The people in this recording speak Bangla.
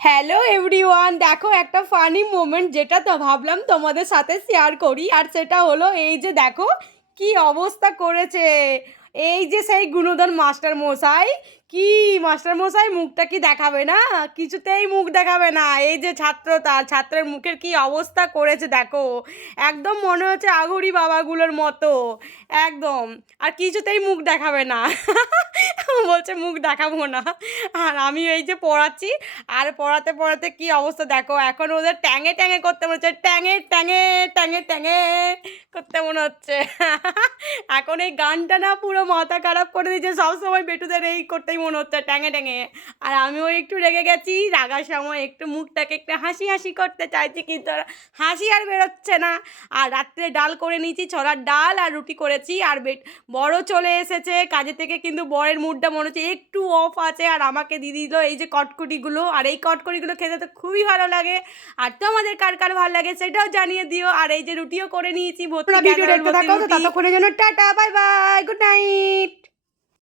হ্যালো এভরিওয়ান, দেখো একটা ফানি মোমেন্ট যেটা তো ভাবলাম তোমাদের সাথে শেয়ার করি। আর সেটা হলো এই যে দেখো কি অবস্থা করেছে। এই যে সেই গুণধর মাস্টার মশাই, কি মাস্টার মশাই মুখটা কি দেখাবে না? কিছুতেই মুখ দেখাবে না। এই যে ছাত্র, তার ছাত্রের মুখের কি অবস্থা করেছে দেখো, একদম মনে হচ্ছে আগুরি বাবাগুলোর মতো একদম। আর কিছুতেই মুখ দেখাবে না বলছে মুখ দেখাবো না। আর আমি এই যে পড়াচ্ছি, আর পড়াতে পড়াতে কি অবস্থা দেখো, এখন ওদের ট্যাঙে ট্যাঙে করতে মনে হচ্ছে, ট্যাঙে ট্যাঙে ট্যাঙে ট্যাঙে করতে মনে হচ্ছে। এখন এই গানটা না পুরো মাথা খারাপ করে দিয়েছে, সবসময় বেটুদের এই করতেই মনে হচ্ছে ট্যাঙে ট্যাঙে। আর আমিও একটু রেগে গেছি, রাগার সময় একটু মুখটাকে একটু হাসি হাসি করতে চাইছি, কিন্তু আর হাসি আর বেরোচ্ছে না। আর রাত্রে ডাল করে নিয়েছি, ছোলার ডাল আর রুটি করেছি। আর বড় চলে এসেছে কাজে থেকে, কিন্তু বরের মুডটা মনে হচ্ছে একটু অফ আছে। আর আমাকে দিয়ে দিল এই যে কটকটিগুলো, আর এই কটকটিগুলো খেতে তো খুবই ভালো লাগে। আর তোমাদের কার কার ভালো লাগে সেটাও জানিয়ে দিও। আর এই যে রুটিও করে নিয়েছি ভর্তি, ভিডিও দেখতে থাকো। ততক্ষণের জন্য tata, bye bye, good night.